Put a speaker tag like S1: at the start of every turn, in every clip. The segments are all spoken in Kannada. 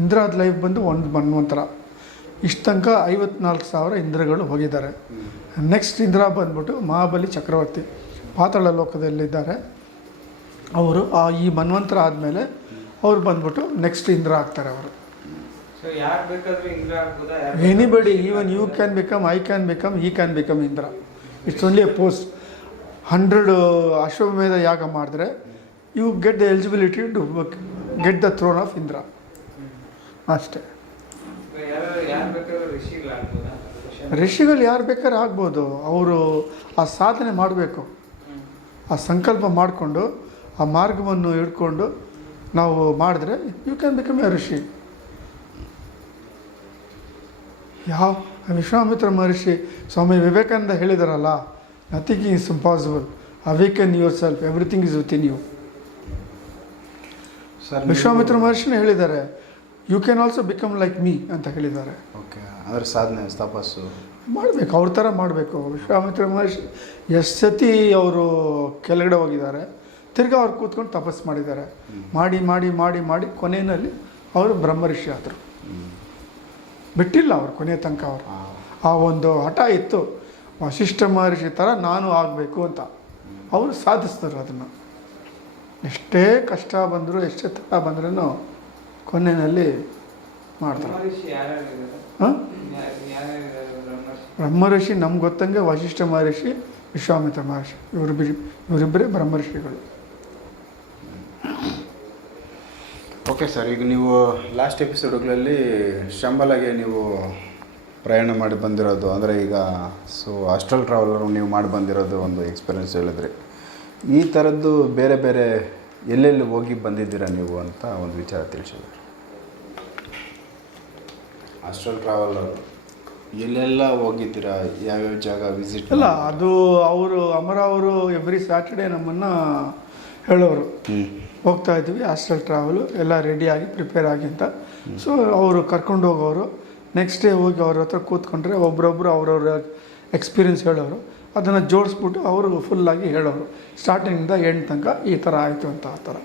S1: ಇಂದ್ರಾದ ಲೈಫ್ ಬಂದು ಒಂದು ಮನ್ವಂತರ ಇಷ್ಟು ತನಕ ಐವತ್ನಾಲ್ಕು ಸಾವಿರ ಇಂದ್ರಗಳು ಹೋಗಿದ್ದಾರೆ. ನೆಕ್ಸ್ಟ್ ಇಂದ್ರ ಬಂದ್ಬಿಟ್ಟು ಮಹಾಬಲಿ ಚಕ್ರವರ್ತಿ ಪಾತಾಳ ಲೋಕದಲ್ಲಿದ್ದಾರೆ. ಅವರು ಆ ಈ ಮನ್ವಂತರ ಆದಮೇಲೆ ಅವ್ರು ಬಂದ್ಬಿಟ್ಟು ನೆಕ್ಸ್ಟ್ ಇಂದ್ರ ಆಗ್ತಾರೆ ಅವರು. Anybody even you can become I can become ಈ can become Indra. It's only a post hundred ಅಶ್ವಮೇಧ ಯಾಗ ಮಾಡಿದ್ರೆ you get the eligibility to get the throne of Indra. ಅಷ್ಟೇ.
S2: ಯಾರು ಯಾರು ಬೇಕಾದ್ರೂ ಋಷಿಗಳಾಗ್ಬೋದಾ Question.
S1: ಋಷಿಗಳು ಯಾರು ಬೇಕಾದ್ರೆ ಆಗ್ಬೋದು. ಅವರು ಆ ಸಾಧನೆ ಮಾಡಬೇಕು. ಆ ಸಂಕಲ್ಪ ಮಾಡಿಕೊಂಡು ಆ ಮಾರ್ಗವನ್ನು ಹಿಡ್ಕೊಂಡು ನಾವು ಮಾಡಿದ್ರೆ you can become a rishi ಯಾವ Vishwamitra Maharshi Swami Vivekananda ಹೇಳಿದಾರಲ್ಲ nothing is impossible awaken yourself everything is within you
S3: sir
S1: Vishwamitra ಮಹರ್ಷಿನೇ ಹೇಳಿದ್ದಾರೆ you can also become like me ಅಂತ ಹೇಳಿದ್ದಾರೆ.
S3: ಓಕೆ ಅದರ ಸಾಧನೆ ತಪಸ್ಸು.
S1: ಮಾಡಬೇಕು ಅವ್ರ ಥರ ಮಾಡಬೇಕು. ವಿಶ್ವಾಮಿತ್ರ ಮಹರ್ಷಿ ಎಷ್ಟು ಸತಿ ಅವರು ಕೆಳಗಡೆ ಹೋಗಿದ್ದಾರೆ ತಿರ್ಗಾ ಅವ್ರು ಕೂತ್ಕೊಂಡು ತಪಸ್ಸು ಮಾಡಿದ್ದಾರೆ. ಮಾಡಿ ಮಾಡಿ ಮಾಡಿ ಮಾಡಿ ಕೊನೆಯಲ್ಲಿ ಅವರು ಬ್ರಹ್ಮಋಷಿ ಆದರು. ಬಿಟ್ಟಿಲ್ಲ ಅವರು ಕೊನೆ ತನಕ ಅವರು. ಆ ಒಂದು ಹಠ ಇತ್ತು ವಶಿಷ್ಠ ಮಹರ್ಷಿ ಥರ ನಾನು ಆಗಬೇಕು ಅಂತ. ಅವರು ಸಾಧಿಸಿದರು ಅದನ್ನು. ಎಷ್ಟೇ ಕಷ್ಟ ಬಂದರೂ ಎಷ್ಟೇ ತಡ ಬಂದ್ರೂ ಕೊನೆಯಲ್ಲಿ ಮಾಡ್ತಾರೆ.
S2: ಬ್ರಹ್ಮರ್ಷಿ
S1: ಹಾಂ? ಬ್ರಹ್ಮಋಷಿ ನಮ್ಗೆ ಗೊತ್ತಂಗೆ ವಶಿಷ್ಠ ಮಹರ್ಷಿ ವಿಶ್ವಾಮಿತ್ರ ಮಹರ್ಷಿ. ಇವರಿಬ್ಬರಿ ಇವರಿಬ್ಬರೇ ಬ್ರಹ್ಮಋಷಿಗಳು
S3: ಓಕೆ ಸರ್ ಈಗ ನೀವು ಲಾಸ್ಟ್ ಎಪಿಸೋಡ್ಗಳಲ್ಲಿ ಶಂಬಲಗೆ ನೀವು ಪ್ರಯಾಣ ಮಾಡಿ ಬಂದಿರೋದು ಅಂದರೆ ಈಗ ಸೊ ಅಸ್ಟ್ರಲ್ ಟ್ರಾವೆಲರ್ ನೀವು ಮಾಡಿ ಬಂದಿರೋದು ಒಂದು ಎಕ್ಸ್ಪೀರಿಯನ್ಸ್ ಹೇಳಿದ್ರಿ. ಈ ಥರದ್ದು ಬೇರೆ ಬೇರೆ ಎಲ್ಲೆಲ್ಲಿ ಹೋಗಿ ಬಂದಿದ್ದೀರಾ ನೀವು ಅಂತ ಒಂದು ವಿಚಾರ ತಿಳಿಸಿದ್ರು ಅಸ್ಟ್ರಲ್ ಟ್ರಾವೆಲರ್ ಎಲ್ಲೆಲ್ಲ ಹೋಗಿದ್ದೀರಾ? ಯಾವ್ಯಾವ ಜಾಗ ವಿಸಿಟ್
S1: ಅಲ್ಲ ಅದು ಅವರು ಅಮರ ಅವರು ಎವ್ರಿ ಸ್ಯಾಟರ್ಡೇ ನಮ್ಮನ್ನು ಹೇಳೋರು. ಹೋಗ್ತಾ ಇದ್ವಿ ಹಾಸ್ಟೆಲ್ ಟ್ರಾವೆಲು ಎಲ್ಲ ರೆಡಿಯಾಗಿ ಪ್ರಿಪೇರ್ ಆಗಿ ಅಂತ. ಸೊ ಅವರು ಕರ್ಕೊಂಡು ಹೋಗೋರು. ನೆಕ್ಸ್ಟ್ ಡೇ ಹೋಗಿ ಅವ್ರ ಹತ್ರ ಕೂತ್ಕೊಂಡ್ರೆ ಒಬ್ರೊಬ್ರು ಅವ್ರವ್ರ ಎಕ್ಸ್ಪೀರಿಯನ್ಸ್ ಹೇಳೋರು. ಅದನ್ನು ಜೋಡಿಸ್ಬಿಟ್ಟು ಅವರು ಫುಲ್ಲಾಗಿ ಹೇಳೋರು. ಸ್ಟಾರ್ಟಿಂಗಿಂದ ಎಂಡ್ ತನಕ ಈ ಥರ ಆಯಿತು ಅಂತ ಆ ಥರ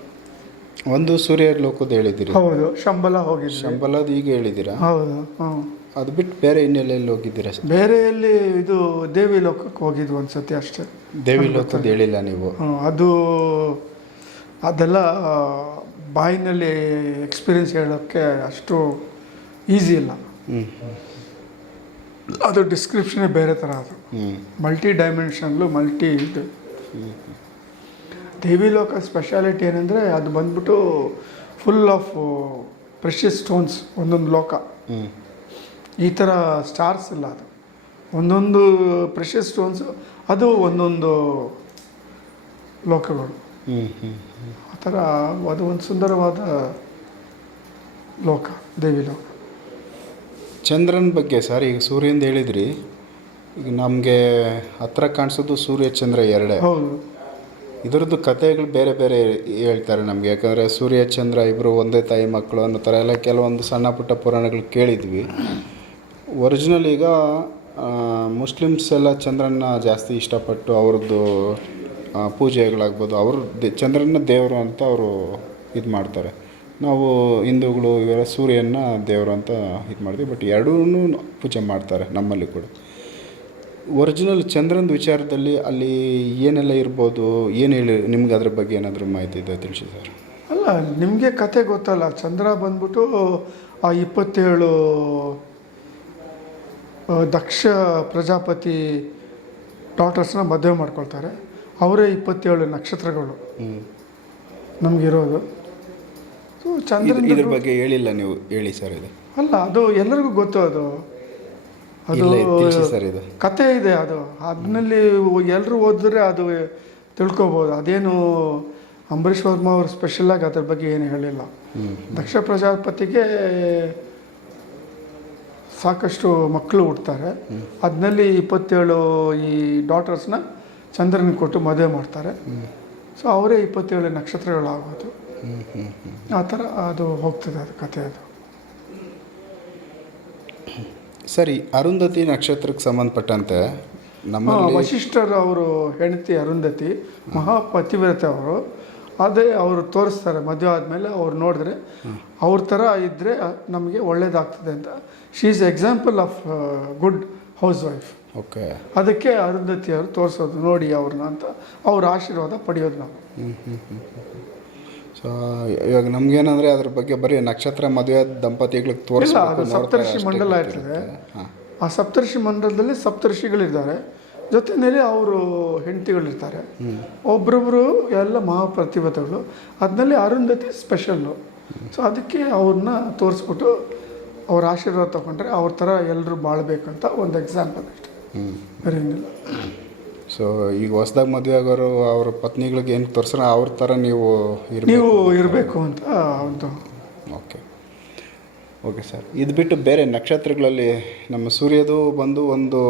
S3: ಒಂದು ಸೂರ್ಯ ಲೋಕದ ಹೇಳಿದ್ದೀರಿ.
S1: ಹೌದು ಶಂಬಲ ಹೋಗಿ
S3: ಶಂಬಲದ ಈಗ ಹೇಳಿದ್ದೀರಾ?
S1: ಹೌದು ಹ್ಞೂ
S3: ಅದು ಬಿಟ್ಟು ಬೇರೆ ಇನ್ನೆಲ್ಲೆಲ್ಲಿ ಹೋಗಿದ್ದೀರಾ? ಬೇರೆಯಲ್ಲಿ
S1: ಬೇರೆ ಎಲ್ಲಿ ಇದು ದೇವಿ ಲೋಕಕ್ಕೆ ಹೋಗಿದ್ವು ಒಂದ್ಸತಿ ಅಷ್ಟೇ.
S3: ದೇವಿ ಲೋಕದ ಹೇಳಿಲ್ಲ ನೀವು?
S1: ಅದು ಅದೆಲ್ಲ ಬಾಯಿನಲ್ಲಿ ಎಕ್ಸ್ಪೀರಿಯನ್ಸ್ ಹೇಳೋಕ್ಕೆ ಅಷ್ಟು ಈಸಿ ಇಲ್ಲ.
S3: ಹ್ಞೂ
S1: ಅದು ಡಿಸ್ಕ್ರಿಪ್ಷನೇ ಬೇರೆ ಥರ ಅದು. ಮಲ್ಟಿ ಡೈಮೆನ್ಷನ್ಲು ಮಲ್ಟಿ ಇದು ದೇವಿ ಲೋಕ ಸ್ಪೆಷಾಲಿಟಿ ಏನಂದರೆ ಅದು ಬಂದ್ಬಿಟ್ಟು ಫುಲ್ ಆಫ್ ಪ್ರೆಷಿಯಸ್ ಸ್ಟೋನ್ಸ್ ಒಂದೊಂದು ಲೋಕ. ಈ ಥರ ಸ್ಟಾರ್ಸ್ ಇಲ್ಲ ಅದು. ಒಂದೊಂದು ಪ್ರೆಷಿಯಸ್ ಸ್ಟೋನ್ಸು ಅದು ಒಂದೊಂದು ಲೋಕಗಳು. ಆ ಥರ ಅದು ಒಂದು ಸುಂದರವಾದ ಲೋಕ ದೇವಿ ಲೋಕ
S3: ಚಂದ್ರನ ಬಗ್ಗೆ ಸರ್ ಈಗ ಸೂರ್ಯಂದು ಹೇಳಿದ್ರಿ ಈಗ ನಮಗೆ ಹತ್ರ ಕಾಣಿಸೋದು ಸೂರ್ಯ ಚಂದ್ರ ಎರಡೇ.
S1: ಹೌದು.
S3: ಇದರದ್ದು ಕಥೆಗಳು ಬೇರೆ ಬೇರೆ ಹೇಳ್ತಾರೆ ನಮಗೆ ಯಾಕಂದರೆ ಸೂರ್ಯ ಚಂದ್ರ ಇಬ್ಬರು ಒಂದೇ ತಾಯಿ ಮಕ್ಕಳು ಅನ್ನೋ ಥರ ಎಲ್ಲ ಕೆಲವೊಂದು ಸಣ್ಣ ಪುಟ್ಟ ಪುರಾಣಗಳು ಕೇಳಿದ್ವಿ. ಒರಿಜಿನಲ್ ಈಗ ಮುಸ್ಲಿಮ್ಸ್ ಎಲ್ಲ ಚಂದ್ರನ ಜಾಸ್ತಿ ಇಷ್ಟಪಟ್ಟು ಅವ್ರದ್ದು ಪೂಜೆಗಳಾಗ್ಬೋದು ಅವರು ಚಂದ್ರನ ದೇವರು ಅಂತ ಅವರು ಇದು ಮಾಡ್ತಾರೆ ನಾವು ಹಿಂದೂಗಳು ಇವೆಲ್ಲ ಸೂರ್ಯನ ದೇವರು ಅಂತ ಇದು ಮಾಡ್ತೀವಿ ಬಟ್ ಎರಡೂ ಪೂಜೆ ಮಾಡ್ತಾರೆ ನಮ್ಮಲ್ಲಿ ಕೂಡ. ಒರಿಜಿನಲ್ ಚಂದ್ರನ ವಿಚಾರದಲ್ಲಿ ಅಲ್ಲಿ ಏನೆಲ್ಲ ಇರ್ಬೋದು ಏನು ಹೇಳಿ ನಿಮ್ಗೆ ಅದ್ರ ಬಗ್ಗೆ ಏನಾದರೂ ಮಾಹಿತಿ ಇದೆ ತಿಳಿಸಿ ಸರ್.
S1: ಅಲ್ಲ ನಿಮಗೆ ಕತೆ ಗೊತ್ತಲ್ಲ ಚಂದ್ರ ಬಂದ್ಬಿಟ್ಟು ಆ ಇಪ್ಪತ್ತೇಳು ದಕ್ಷ ಪ್ರಜಾಪತಿ ಡಾಟರ್ಸ್ನ ಮದುವೆ ಮಾಡ್ಕೊಳ್ತಾರೆ. ಅವರೇ ಇಪ್ಪತ್ತೇಳು ನಕ್ಷತ್ರಗಳು. ನಮಗಿರೋದು. ಸೊ
S3: ಇದ್ರ
S1: ಚಂದ್ರನ
S3: ಬಗ್ಗೆ ಹೇಳಿಲ್ಲ ನೀವು ಹೇಳಿ ಸರ್ ಇದು.
S1: ಅಲ್ಲ ಅದು ಎಲ್ಲರಿಗೂ ಗೊತ್ತು ಅದು. ಅದು
S3: ಸರ್ ಇದು.
S1: ಕತೆ ಇದೆ ಅದು. ಅದನ್ನಲ್ಲಿ ಎಲ್ಲರೂ ಓದಿದ್ರೆ ಅದು ತಿಳ್ಕೊಬೋದು. ಅದೇನು ಅಂಬರೀಷ್ ವರ್ಮ ಅವರು ಸ್ಪೆಷಲಾಗಿ ಅದ್ರ ಬಗ್ಗೆ ಏನು ಹೇಳಿಲ್ಲ. ದಕ್ಷ ಪ್ರಜಾಪತಿಗೆ ಸಾಕಷ್ಟು ಮಕ್ಕಳು ಹುಡ್ತಾರೆ ಅದರಲ್ಲಿ ಇಪ್ಪತ್ತೇಳು ಈ ಡಾಟರ್ಸ್ನ ಚಂದ್ರನಿಗೆ ಕೊಟ್ಟು ಮದುವೆ ಮಾಡ್ತಾರೆ. ಸೊ ಅವರೇ ಇಪ್ಪತ್ತೇಳು ನಕ್ಷತ್ರಗಳಾಗೋದು. ಆ ಥರ ಅದು ಹೋಗ್ತದೆ ಅದು ಕತೆ ಅದು.
S3: ಸರಿ ಅರುಂಧತಿ ನಕ್ಷತ್ರಕ್ಕೆ ಸಂಬಂಧಪಟ್ಟಂತೆ ನಮ್ಮ
S1: ವಶಿಷ್ಠರು ಅವರು ಹೆಂಡತಿ ಅರುಂಧತಿ ಮಹಾಪತಿವ್ರತೆ ಅವರು. ಅದೇ ಅವರು ತೋರಿಸ್ತಾರೆ ಮದುವೆ ಆದಮೇಲೆ ಅವ್ರು ನೋಡಿದ್ರೆ ಅವ್ರ ಥರ ಇದ್ದರೆ ನಮಗೆ ಒಳ್ಳೇದಾಗ್ತದೆ ಅಂತ. She is example of good housewife
S3: okay.
S1: ಅದಕ್ಕೆ ಅರುಂಧತಿ ಅವರು ತೋರಿಸೋದು ನೋಡಿ ಅವ್ರನ್ನ ಅಂತ. ಅವ್ರ ಆಶೀರ್ವಾದ ಪಡೆಯೋದು ನಾವು.
S3: ಸೊ ಇವಾಗ ನಮ್ಗೇನಂದ್ರೆ ಅದ್ರ ಬಗ್ಗೆ ಬರೀ ನಕ್ಷತ್ರ ಮದುವೆ ದಂಪತಿಗಳಿಗೆ
S1: ಇಲ್ಲ ಅದು
S3: ನೋಡ್ತಾರೆ
S1: ಸಪ್ತರ್ಷಿ ಮಂಡಲ. ಇರ್ತದೆ
S3: ಹಾಂ.
S1: ಆ ಸಪ್ತರ್ಷಿ ಮಂಡಲದಲ್ಲಿ ಸಪ್ತರ್ಷಿಗಳಿದ್ದಾರೆ. ಜೊತೆಯಲ್ಲಿ ಅವರು ಹೆಂಡತಿಗಳಿರ್ತಾರೆ. ಒಬ್ರೊಬ್ರು ಎಲ್ಲ ಮಹಾಪ್ರತಿಭತೆಗಳು ಅದರಲ್ಲಿ ಅರುಂಧತಿ ಸ್ಪೆಷಲ್ಲು. ಸೊ ಅದಕ್ಕೆ ಅವ್ರನ್ನ ತೋರಿಸ್ಬಿಟ್ಟು ಅವ್ರ ಆಶೀರ್ವಾದ ತಗೊಂಡ್ರೆ ಅವ್ರ ಥರ ಎಲ್ಲರೂ ಬಾಳ್ಬೇಕಂತ ಒಂದು ಎಕ್ಸಾಂಪಲ್ ಅಷ್ಟೆ. ಬೇರೆ ಏನಿಲ್ಲ.
S3: ಸೊ ಈಗ ಹೊಸ್ದಾಗಿ ಮದುವೆ ಆಗೋರು ಅವ್ರ ಪತ್ನಿಗಳಿಗೆ ಏನು ತೋರಿಸ್ರ ಅವ್ರ ಥರ ನೀವು
S1: ನೀವು
S3: ಇರಬೇಕು
S1: ಅಂತ ಒಂದು.
S3: ಓಕೆ ಓಕೆ ಸರ್ ಇದು ಬಿಟ್ಟು ಬೇರೆ ನಕ್ಷತ್ರಗಳಲ್ಲಿ ನಮ್ಮ ಸೂರ್ಯದು ಬಂದು ಒಂದು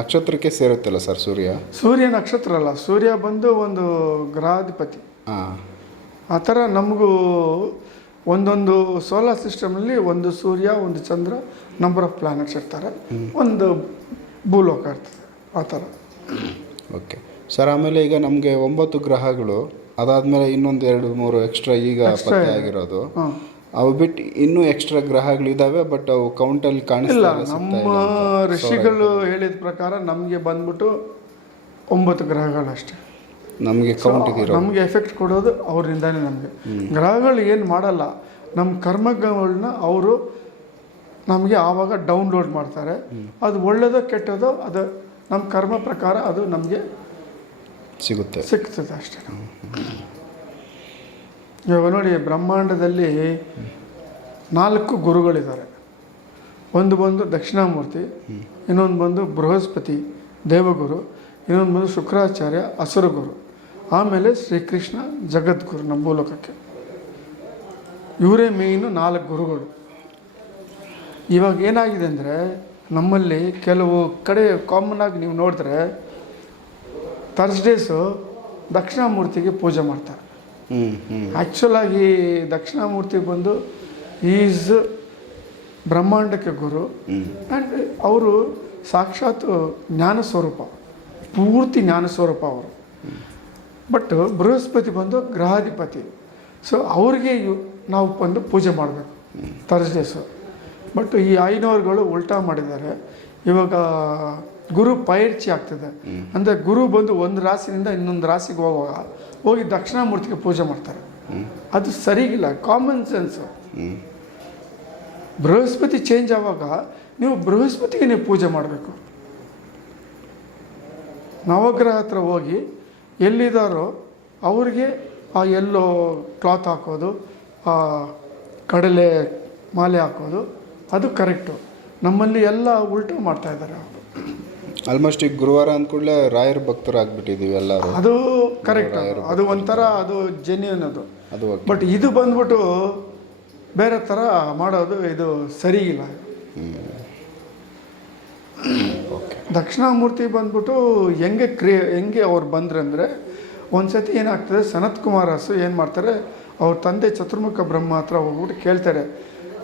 S3: ನಕ್ಷತ್ರಕ್ಕೆ ಸೇರುತ್ತಲ್ಲ ಸರ್ ಸೂರ್ಯ?
S1: ಸೂರ್ಯ ನಕ್ಷತ್ರ ಅಲ್ಲ ಸೂರ್ಯ ಬಂದು ಒಂದು ಗ್ರಹಾಧಿಪತಿ.
S3: ಹಾಂ.
S1: ಆ ಥರ ನಮಗೂ ಒಂದೊಂದು ಸೋಲಾರ್ ಸಿಸ್ಟಮಲ್ಲಿ ಒಂದು ಸೂರ್ಯ ಒಂದು ಚಂದ್ರ ನಂಬರ್ ಆಫ್ ಪ್ಲಾನೆಟ್ಸ್ ಇರ್ತಾರೆ. ಒಂದು ಭೂಲೋಕ ಇರ್ತದೆ ಆ ಥರ.
S3: ಓಕೆ ಸರ್ ಆಮೇಲೆ ಈಗ ನಮಗೆ ಒಂಬತ್ತು ಗ್ರಹಗಳು ಅದಾದಮೇಲೆ ಇನ್ನೊಂದು ಎರಡು ಮೂರು ಎಕ್ಸ್ಟ್ರಾ ಈಗ ಪತ್ತೆ ಆಗಿರೋದು. ಅವು ಬಿಟ್ಟು ಇನ್ನೂ ಎಕ್ಸ್ಟ್ರಾ ಗ್ರಹಗಳಿದ್ದಾವೆ ಬಟ್ ಅವು ಕೌಂಟಲ್ಲಿ
S1: ಅಲ್ಲಿ
S3: ಕಾಣಿಸ್ತಾ
S1: ನಮ್ಮ ಋಷಿಗಳು ಹೇಳಿದ ಪ್ರಕಾರ ನಮಗೆ ಬಂದ್ಬಿಟ್ಟು ಒಂಬತ್ತು ಗ್ರಹಗಳಷ್ಟೇ.
S3: ನಮಗೆ ಕೌಂಟ್
S1: ನಮಗೆ ಎಫೆಕ್ಟ್ ಕೊಡೋದು ಅವರಿಂದಾನೇ ನಮಗೆ. ಗ್ರಹಗಳು ಏನು ಮಾಡಲ್ಲ ನಮ್ಮ ಕರ್ಮಗಳನ್ನ ಅವರು ನಮಗೆ ಆವಾಗ ಡೌನ್ಲೋಡ್ ಮಾಡ್ತಾರೆ. ಅದು ಒಳ್ಳೆಯದೋ ಕೆಟ್ಟದೋ ಅದು ನಮ್ಮ ಕರ್ಮ ಪ್ರಕಾರ ಅದು ನಮಗೆ
S3: ಸಿಗುತ್ತೆ.
S1: ಸಿಗ್ತದೆ ಅಷ್ಟೇ. ಇವಾಗ ನೋಡಿ ಬ್ರಹ್ಮಾಂಡದಲ್ಲಿ ನಾಲ್ಕು ಗುರುಗಳಿದ್ದಾರೆ. ಒಂದು ಬಂದು ದಕ್ಷಿಣಾಮೂರ್ತಿ ಇನ್ನೊಂದು ಬಂದು ಬೃಹಸ್ಪತಿ ದೇವಗುರು ಇನ್ನೊಂದು ಬಂದು ಶುಕ್ರಾಚಾರ್ಯ ಅಸುರಗುರು ಆಮೇಲೆ ಶ್ರೀಕೃಷ್ಣ ಜಗದ್ಗುರು ನಮ್ಮ ಭೂಲೋಕಕ್ಕೆ ಇವರೇ ಮೇಯ್ನು ನಾಲ್ಕು ಗುರುಗಳು. ಇವಾಗ ಏನಾಗಿದೆ ಅಂದರೆ ನಮ್ಮಲ್ಲಿ ಕೆಲವು ಕಡೆ ಕಾಮನ್ ಆಗಿ ನೀವು ನೋಡಿದ್ರೆ ಥರ್ಸ್ಡೇಸು ದಕ್ಷಿಣಾಮೂರ್ತಿಗೆ ಪೂಜೆ ಮಾಡ್ತಾರೆ. ಆ್ಯಕ್ಚುಲಾಗಿ ದಕ್ಷಿಣಾಮೂರ್ತಿ ಬಂದು ಈಸ್ ಬ್ರಹ್ಮಾಂಡಕ್ಕೆ ಗುರು ಆ್ಯಂಡ್ ಅವರು ಸಾಕ್ಷಾತ್ ಜ್ಞಾನ ಸ್ವರೂಪ ಪೂರ್ತಿ ಜ್ಞಾನ ಸ್ವರೂಪ ಅವರು. ಬಟ್ ಬೃಹಸ್ಪತಿ ಬಂದು ಗ್ರಹಾಧಿಪತಿ ಸೊ ಅವ್ರಿಗೆ ನಾವು ಬಂದು ಪೂಜೆ ಮಾಡಬೇಕು. ಥರ್ಸ್ಡೇಸು ಬಟ್ ಈ ಐನೋರ್ಗಳು ಉಲ್ಟಾ ಮಾಡಿದ್ದಾರೆ. ಇವಾಗ ಗುರು ಪೈರ್ಚಿ ಆಗ್ತದೆ. ಅಂದರೆ ಗುರು ಬಂದು ಒಂದು ರಾಸಿನಿಂದ ಇನ್ನೊಂದು ರಾಸಿಗೆ ಹೋಗುವಾಗ ಹೋಗಿ ದಕ್ಷಿಣಾಮೂರ್ತಿಗೆ ಪೂಜೆ ಮಾಡ್ತಾರೆ. ಅದು ಸರಿಗಿಲ್ಲ ಕಾಮನ್ ಸೆನ್ಸು ಬೃಹಸ್ಪತಿ ಚೇಂಜ್ ಆವಾಗ ನೀವು ಬೃಹಸ್ಪತಿಗೆ ನೀವು ಪೂಜೆ ಮಾಡಬೇಕು. ನವಗ್ರಹ ಹತ್ರ ಹೋಗಿ ಎಲ್ಲಿದ್ದಾರೋ ಅವ್ರಿಗೆ ಆ ಎಲ್ಲೋ ಕ್ಲಾತ್ ಹಾಕೋದು ಆ ಕಡಲೆ ಮಾಲೆ ಹಾಕೋದು ಅದು ಕರೆಕ್ಟು. ನಮ್ಮಲ್ಲಿ ಎಲ್ಲ ಉಲ್ಟಾ ಮಾಡ್ತಾ ಇದ್ದಾರೆ ಅವರು.
S3: ಆಲ್ಮೋಸ್ಟ್ ಈಗ ಗುರುವಾರ ಅಂದ್ಕೂಡಲೇ ರಾಯರ ಭಕ್ತರಾಗ್ಬಿಟ್ಟಿದ್ದೀವಿ ಎಲ್ಲ
S1: ಅದು ಕರೆಕ್ಟ್. ಅದು ಒಂಥರ ಅದು ಜೆನ್ಯೂನ್ ಅದು.
S3: ಅದು
S1: ಬಟ್ ಇದು ಬಂದ್ಬಿಟ್ಟು ಬೇರೆ ಥರ ಮಾಡೋದು ಇದು ಸರಿ ಇಲ್ಲ.
S3: ಓಕೆ
S1: ದಕ್ಷಿಣಾಮೂರ್ತಿ ಬಂದ್ಬಿಟ್ಟು ಹೆಂಗೆ ಕ್ರಿಯೆ ಹೆಂಗೆ ಅವ್ರು ಬಂದ್ರೆ ಅಂದರೆ ಒಂದು ಸತಿ ಏನಾಗ್ತದೆ ಸನತ್ ಕುಮಾರ್ ಅರಸು ಏನು ಮಾಡ್ತಾರೆ ಅವ್ರ ತಂದೆ ಚತುರ್ಮುಖ ಬ್ರಹ್ಮ ಹತ್ರ ಹೋಗ್ಬಿಟ್ಟು ಕೇಳ್ತಾರೆ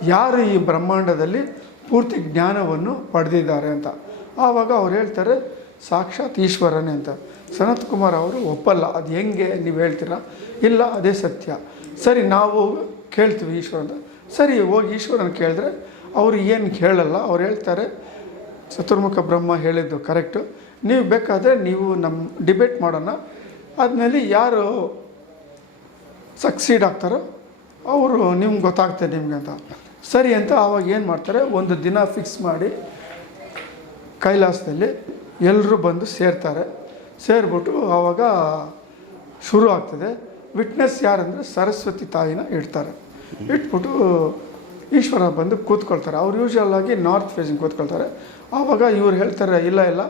S1: ಯಾರು ಈ ಬ್ರಹ್ಮಾಂಡದಲ್ಲಿ ಪೂರ್ತಿ ಜ್ಞಾನವನ್ನು ಪಡೆದಿದ್ದಾರೆ ಅಂತ. ಆವಾಗ ಅವ್ರು ಹೇಳ್ತಾರೆ, ಸಾಕ್ಷಾತ್ ಈಶ್ವರನೇ ಅಂತ. ಸನತ್ ಕುಮಾರ್ ಅವರು ಒಪ್ಪಲ್ಲ, ಅದು ಹೆಂಗೆ? ನೀವು ಹೇಳ್ತೀರಾ? ಇಲ್ಲ, ಅದೇ ಸತ್ಯ. ಸರಿ, ನಾವು ಕೇಳ್ತೀವಿ ಈಶ್ವರ ಅಂತ. ಸರಿ, ಹೋಗಿ ಈಶ್ವರನ ಕೇಳಿದ್ರೆ ಅವರು ಏನು ಕೇಳಲ್ಲ ಅವ್ರು ಹೇಳ್ತಾರೆ, ಚತುರ್ಮುಖ ಬ್ರಹ್ಮ ಹೇಳಿದ್ದು ಕರೆಕ್ಟು. ನೀವು ಬೇಕಾದರೆ ನೀವು ನಮ್ಮ ಡಿಬೇಟ್ ಮಾಡೋಣ. ಅದನಲ್ಲಿ ಯಾರು ಸಕ್ಸೀಡ್ ಆಗ್ತಾರೋ, ಅವರು ನಿಮ್ಗೆ ಗೊತ್ತಾಗ್ತದೆ ನಿಮಗೆ ಅಂತ. ಸರಿ ಅಂತ ಆವಾಗ ಏನು ಮಾಡ್ತಾರೆ? ಒಂದು ದಿನ ಫಿಕ್ಸ್ ಮಾಡಿ ಕೈಲಾಸದಲ್ಲಿ ಎಲ್ಲರೂ ಬಂದು ಸೇರ್ತಾರೆ. ಸೇರಿಬಿಟ್ಟು ಆವಾಗ ಶುರು ಆಗ್ತದೆ. ವಿಟ್ನೆಸ್ ಯಾರಂದರೆ ಸರಸ್ವತಿ ತಾಯಿನ ಇಡ್ತಾರೆ. ಇಟ್ಬಿಟ್ಟು ಈಶ್ವರ ಬಂದು ಕೂತ್ಕೊಳ್ತಾರೆ. ಅವ್ರು ಯೂಶಲ್ ಆಗಿ ನಾರ್ತ್ ಫೇಸಿಂಗ್ ಕೂತ್ಕೊಳ್ತಾರೆ. ಆವಾಗ ಇವ್ರು ಹೇಳ್ತಾರೆ, ಇಲ್ಲ ಇಲ್ಲ,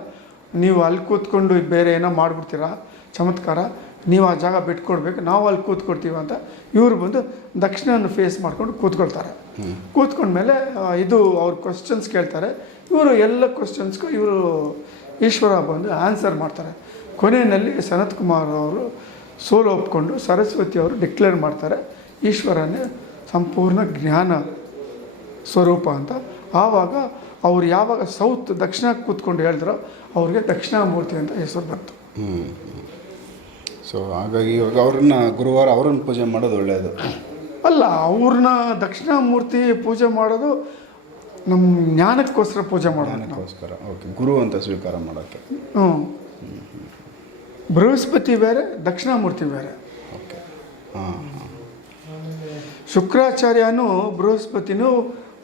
S1: ನೀವು ಅಲ್ಲಿ ಕೂತ್ಕೊಂಡು ಬೇರೆ ಏನೋ ಮಾಡಿಬಿಡ್ತೀರಾ? ಚಮತ್ಕಾರ ನೀವು ಆ ಜಾಗ ಬಿಟ್ಕೊಡ್ಬೇಕು, ನಾವು ಅಲ್ಲಿ ಕೂತ್ಕೊಡ್ತೀವಿ ಅಂತ ಇವರು ಬಂದು ದಕ್ಷಿಣವನ್ನು ಫೇಸ್ ಮಾಡ್ಕೊಂಡು ಕೂತ್ಕೊಳ್ತಾರೆ. ಕೂತ್ಕೊಂಡ್ಮೇಲೆ ಇದು ಅವ್ರ ಕ್ವಶನ್ಸ್ ಕೇಳ್ತಾರೆ. ಇವರು ಎಲ್ಲ ಕ್ವಶನ್ಸ್ಗೂ ಇವರು ಈಶ್ವರ ಬಂದು ಆನ್ಸರ್ ಮಾಡ್ತಾರೆ. ಕೊನೆಯಲ್ಲಿ ಸನತ್ ಕುಮಾರ್ ಅವರು ಸೋಲು ಒಪ್ಕೊಂಡು ಸರಸ್ವತಿ ಅವರು ಡಿಕ್ಲೇರ್ ಮಾಡ್ತಾರೆ, ಈಶ್ವರನೇ ಸಂಪೂರ್ಣ ಜ್ಞಾನ ಸ್ವರೂಪ ಅಂತ. ಆವಾಗ ಅವ್ರು ಯಾವಾಗ ಸೌತ್ ದಕ್ಷಿಣ ಕೂತ್ಕೊಂಡು ಹೇಳಿದ್ರೋ ಅವ್ರಿಗೆ ದಕ್ಷಿಣಾಮೂರ್ತಿ ಅಂತ ಹೆಸರು ಬಂತು.
S3: ಸೊ ಹಾಗಾಗಿ ಇವಾಗ ಅವ್ರನ್ನ ಗುರುವಾರ ಅವ್ರನ್ನ ಪೂಜೆ ಮಾಡೋದು ಒಳ್ಳೆಯದು
S1: ಅಲ್ಲ ಅವ್ರನ್ನ ದಕ್ಷಿಣಾಮೂರ್ತಿ ಪೂಜೆ ಮಾಡೋದು ನಮ್ಮ ಜ್ಞಾನಕ್ಕೋಸ್ಕರ ಪೂಜೆ ಮಾಡೋಣ
S3: ಜ್ಞಾನಕ್ಕೋಸ್ಕರ ಓಕೆ. ಗುರು ಅಂತ ಸ್ವೀಕಾರ ಮಾಡೋಕ್ಕೆ.
S1: ಹ್ಞೂ ಬೃಹಸ್ಪತಿ ಬೇರೆ ದಕ್ಷಿಣಾಮೂರ್ತಿ ಬೇರೆ.
S3: ಓಕೆ. ಹಾಂ
S1: ಶುಕ್ರಾಚಾರ್ಯನೂ ಬೃಹಸ್ಪತಿನೂ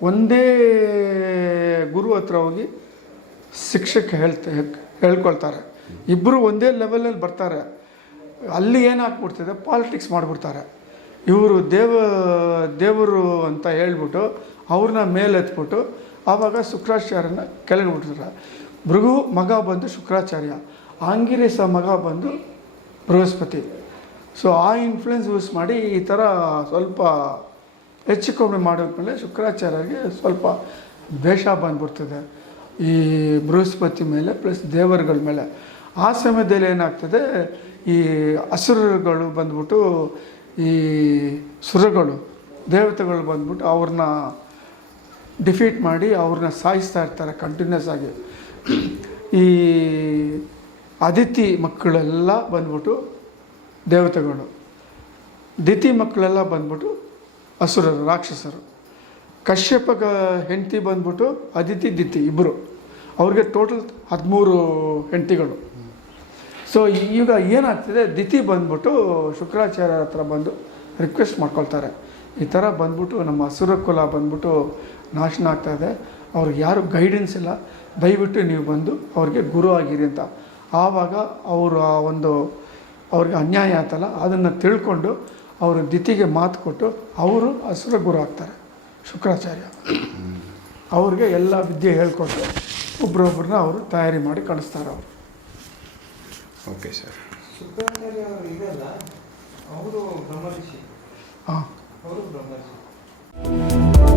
S1: ಒಂದೇ ಗುರು ಹತ್ರ ಹೋಗಿ ಶಿಕ್ಷಕ ಹೇಳ್ತ ಹೇಳ್ಕೊಳ್ತಾರೆ. ಇಬ್ಬರು ಒಂದೇ ಲೆವೆಲಲ್ಲಿ ಬರ್ತಾರೆ. ಅಲ್ಲಿ ಏನಾಗ್ಬಿಡ್ತದೆ? ಪಾಲಿಟಿಕ್ಸ್ ಮಾಡಿಬಿಡ್ತಾರೆ. ಇವರು ದೇವ, ದೇವರು ಅಂತ ಹೇಳ್ಬಿಟ್ಟು ಅವ್ರನ್ನ ಮೇಲೆತ್ಬಿಟ್ಟು ಆವಾಗ ಶುಕ್ರಾಚಾರ್ಯನ ಕೆಳಗೆ ಬಿಡ್ತಾರೆ. ಭೃಗು ಮಗ ಬಂದು ಶುಕ್ರಾಚಾರ್ಯ, ಆಂಗಿರೇಸ ಮಗ ಬಂದು ಬೃಹಸ್ಪತಿ. ಸೊ ಆ ಇನ್ಫ್ಲುಯೆನ್ಸ್ ಯೂಸ್ ಮಾಡಿ ಈ ಥರ ಸ್ವಲ್ಪ ಹೆಚ್ಚು ಕಮ್ಮಿ ಮಾಡಿದ್ಮೇಲೆ ಶುಕ್ರಾಚಾರ್ಯರಿಗೆ ಸ್ವಲ್ಪ ದ್ವೇಷ ಬಂದ್ಬಿಡ್ತದೆ. ಈ ಬೃಹಸ್ಪತಿ ಮೇಲೆ ಪ್ಲಸ್ ದೇವರುಗಳ ಮೇಲೆ. ಆ ಸಮಯದಲ್ಲಿ ಏನಾಗ್ತದೆ? ಈ ಅಸುರಗಳು ಬಂದ್ಬಿಟ್ಟು, ಈ ಸುರಗಳು, ದೇವತೆಗಳು ಬಂದ್ಬಿಟ್ಟು ಅವ್ರನ್ನ ಡಿಫೀಟ್ ಮಾಡಿ ಅವ್ರನ್ನ ಸಾಯಿಸ್ತಾ ಇರ್ತಾರೆ ಕಂಟಿನ್ಯೂಸ್ ಆಗಿ. ಈ ಅದಿತಿ ಮಕ್ಕಳೆಲ್ಲ ಬಂದ್ಬಿಟ್ಟು ದೇವತೆಗಳು. ದಿತಿ ಮಕ್ಕಳೆಲ್ಲ ಬಂದ್ಬಿಟ್ಟು ಅಸುರರು, ರಾಕ್ಷಸರು. ಕಶ್ಯಪ ಹೆಂಡತಿ ಬಂದ್ಬಿಟ್ಟು ಅದಿತಿ ದಿತಿ ಇಬ್ಬರು ಅವ್ರಿಗೆ ಟೋಟಲ್ ಹದಿಮೂರು ಹೆಂಡತಿಗಳು. ಸೊ ಈಗ ಏನಾಗ್ತಿದೆ? ದಿತಿ ಬಂದ್ಬಿಟ್ಟು ಶುಕ್ರಾಚಾರ್ಯ ಹತ್ರ ಬಂದು ರಿಕ್ವೆಸ್ಟ್ ಮಾಡ್ಕೊಳ್ತಾರೆ. ಈ ಥರ ಬಂದ್ಬಿಟ್ಟು ನಮ್ಮ ಹಸುರ ಕುಲ ಬಂದ್ಬಿಟ್ಟು ನಾಶನ ಆಗ್ತಾಯಿದೆ ಅವ್ರಿಗೆ ಯಾರು ಗೈಡೆನ್ಸ್ ಇಲ್ಲ. ದಯವಿಟ್ಟು ನೀವು ಬಂದು ಅವ್ರಿಗೆ ಗುರು ಆಗಿರಿ ಅಂತ. ಆವಾಗ ಅವರು ಆ ಒಂದು ಅವ್ರಿಗೆ ಅನ್ಯಾಯ ಆಯ್ತಲ್ಲ ಅದನ್ನು ತಿಳ್ಕೊಂಡು ಅವರು ದಿತಿಗೆ ಮಾತು ಕೊಟ್ಟು ಅವರು ಹಸುರ ಗುರು ಆಗ್ತಾರೆ, ಶುಕ್ರಾಚಾರ್ಯ. ಅವ್ರಿಗೆ ಎಲ್ಲ ವಿದ್ಯೆ ಹೇಳ್ಕೊಟ್ಟು ಒಬ್ಬರೊಬ್ಬರನ್ನ ಅವರು ತಯಾರಿ ಮಾಡಿ ಕಳಿಸ್ತಾರೆ ಅವರು.
S3: Okay sir.
S2: ಶುಕ್ರಾಚಾರ್ಯ ಅವರು ಇದಲ್ಲ ಅವರು ಬ್ರಹ್ಮರ್ಷಿ.
S1: ಹಾಂ.
S2: ಅವರು ಬ್ರಹ್ಮರ್ಷಿ.